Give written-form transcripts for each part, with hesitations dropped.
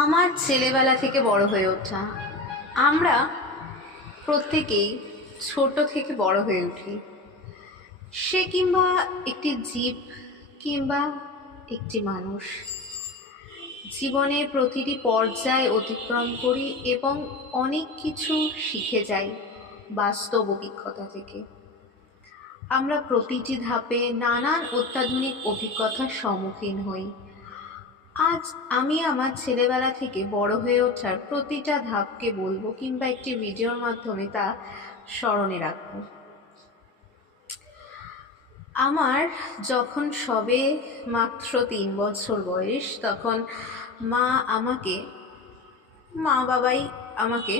আমার ছেলেবেলা থেকে বড় হয়ে ওঠা, আমরা প্রত্যেকেই ছোট থেকে বড় হয়ে উঠি। সে কিংবা একটি জীব কিংবা একটি মানুষ, জীবনের প্রতিটি পর্যায় অতিক্রম করি এবং অনেক কিছু শিখে যাই বাস্তব অভিজ্ঞতা থেকে। আমরা প্রতিটি ধাপে নানান অত্যাধুনিক অভিজ্ঞতার সম্মুখীন হই। আজ আমি আমার ছেলেবেলা থেকে বড় হয়ে ওঠার প্রতিটা ধাপকে বলবো কিংবা একটি ভিডিওর মাধ্যমে তা স্মরণে রাখবো। আমার যখন সবে মাত্র 3 বছর বয়স, তখন মা বাবাই আমাকে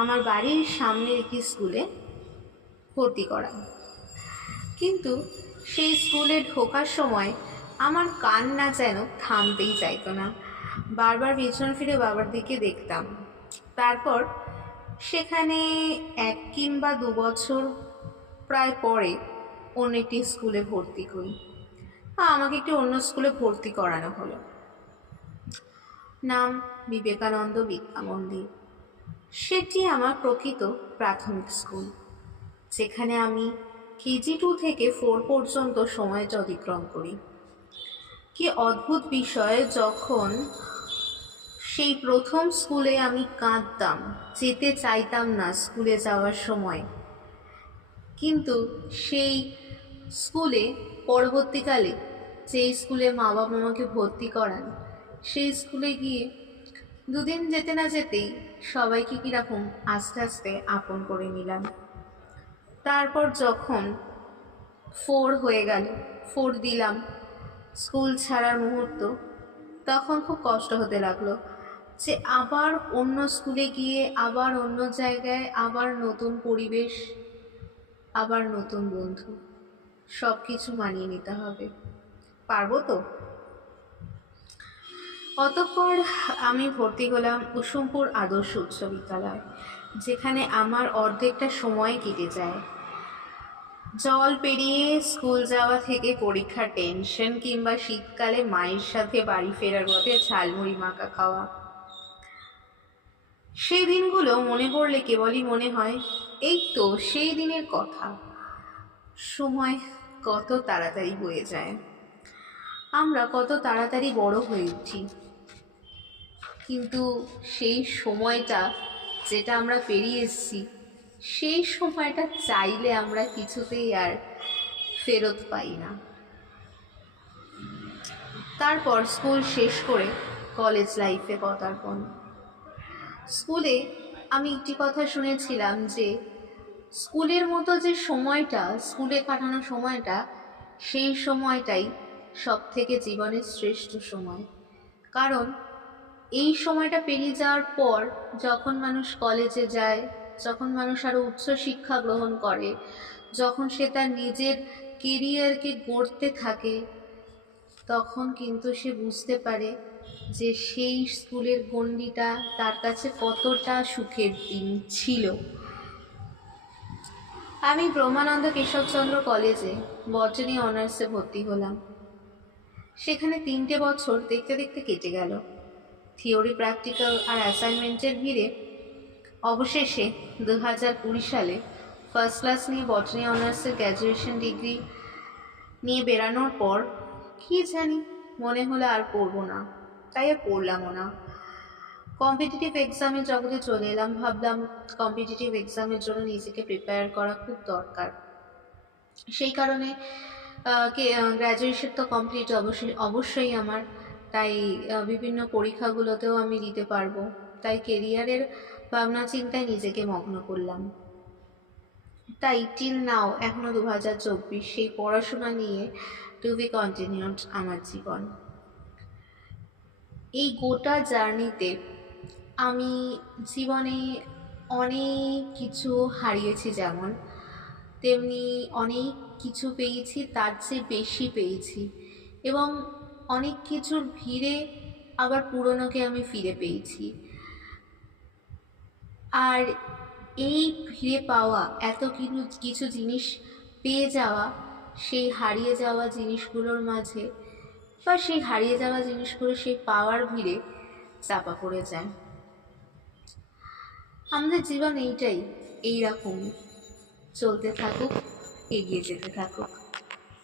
আমার বাড়ির সামনের একটি স্কুলে ভর্তি করান। কিন্তু সেই স্কুলে ঢোকার সময় আমার কান্না যেন থামতেই চাইতো না। বারবার পেছন ফিরে বাবার দিকে দেখতাম। তারপর সেখানে 1 কিংবা 2 বছর প্রায় পরে অন্য একটি স্কুলে ভর্তি করি। আমাকে একটি অন্য স্কুলে ভর্তি করানো হলো। নাম বিবেকানন্দ বিদ্যা মন্দির। সেটি আমার প্রকৃত প্রাথমিক স্কুল, যেখানে আমি KG 2 থেকে 4 পর্যন্ত সময়টা অতিক্রম করি। কি অদ্ভুত বিষয়, যখন সেই প্রথম স্কুলে আমি কাঁদতাম, যেতে চাইতাম না স্কুলে যাওয়ার সময়, কিন্তু সেই স্কুলে পরবর্তীকালে যেই স্কুলে মা বাবা আমাকে ভর্তি করান, সেই স্কুলে গিয়ে 2 দিন যেতে না যেতেই সবাইকে কীরকম আস্তে আস্তে আপন করে নিলাম। তারপর যখন 4 হয়ে গেল, 4 দিলাম, স্কুল ছাড়ার মুহূর্ত, তখন খুব কষ্ট হতে লাগলো যে আবার অন্য স্কুলে গিয়ে, আবার অন্য জায়গায়, আবার নতুন পরিবেশ, আবার নতুন বন্ধু, সব কিছু মানিয়ে নিতে হবে। পারবো তো? অতঃপর আমি ভর্তি হলাম কুসুমপুর আদর্শ উচ্চ বিদ্যালয়, যেখানে আমার অর্ধেকটা সময় কেটে যায় জল পেরিয়ে স্কুল যাওয়া থেকে পরীক্ষার টেনশন, কিংবা শীতকালে মায়ের সাথে বাড়ি ফেরার পথে ঝালমুড়ি মাখা খাওয়া। সেই দিনগুলো মনে পড়লে কেবলই মনে হয়, এই তো সেই দিনের কথা। সময় কত তাড়াতাড়ি বয়ে যায়, আমরা কত তাড়াতাড়ি বড় হয়ে উঠি, কিন্তু সেই সময়টা যেটা আমরা পেরিয়ে এসেছি, সেই সময়টা চাইলে আমরা কিছুতেই আর ফেরত পাই না। তারপর স্কুল শেষ করে কলেজ লাইফে পদার্পণ। স্কুলে আমি একটি কথা শুনেছিলাম যে স্কুলের মতো যে সময়টা, স্কুলে কাটানো সময়টা, সেই সময়টাই সব থেকে জীবনের শ্রেষ্ঠ সময়। কারণ এই সময়টা পেরিয়ে যাওয়ার পর যখন মানুষ কলেজে যায়, যখন মানুষ আরও উচ্চশিক্ষা গ্রহণ করে, যখন সে তার নিজের কেরিয়ারকে গড়তে থাকে, তখন কিন্তু সে বুঝতে পারে যে সেই স্কুলের গণ্ডিটা তার কাছে কতটা সুখের দিন ছিল। আমি ব্রহ্মানন্দ কেশবচন্দ্র কলেজে বটানি অনার্সে ভর্তি হলাম। সেখানে 3টে বছর দেখতে দেখতে কেটে গেল থিওরি, প্র্যাকটিক্যাল আর অ্যাসাইনমেন্টের ভিড়ে। অবশেষে 2020 সালে ফার্স্ট ক্লাস নিয়ে বটানি অনার্সের গ্র্যাজুয়েশন ডিগ্রি নিয়ে বেরানোর পর কি জানি মনে হলো আর পড়বো না, তাই আর পড়লামও না। কম্পিটিটিভ এক্সামের জগতে চলে এলাম। ভাবলাম কম্পিটিটিভ এক্সামের জন্য নিজেকে প্রিপেয়ার করা খুব দরকার। সেই কারণে গ্র্যাজুয়েশন তো কমপ্লিট অবশ্যই আমার, তাই বিভিন্ন পরীক্ষাগুলোতেও আমি দিতে পারবো। তাই কেরিয়ারের ভাবনা চিন্তায় নিজেকে মগ্ন করলাম। তাই টিল নাও, এখনও 2024, সেই পড়াশোনা নিয়ে টু বি কন্টিনিউড আমার জীবন। এই গোটা জার্নিতে আমি জীবনে অনেক কিছু হারিয়েছি, যেমন তেমনি অনেক কিছু পেয়েছি, তার চেয়ে বেশি পেয়েছি, এবং অনেক কিছুর ভিড়ে আবার পুরনোকে আমি ফিরে পেয়েছি। আর এই ফিরে পাওয়া, এত কিছু জিনিস পেয়ে যাওয়া, সেই হারিয়ে যাওয়া জিনিসগুলোর মাঝে, বা সেই হারিয়ে যাওয়া জিনিসগুলো সেই পাওয়ার ভিড়ে চাপা পড়ে যায়। আমাদের জীবন এইটাই, এইরকমই চলতে থাকুক, এগিয়ে যেতে থাকুক।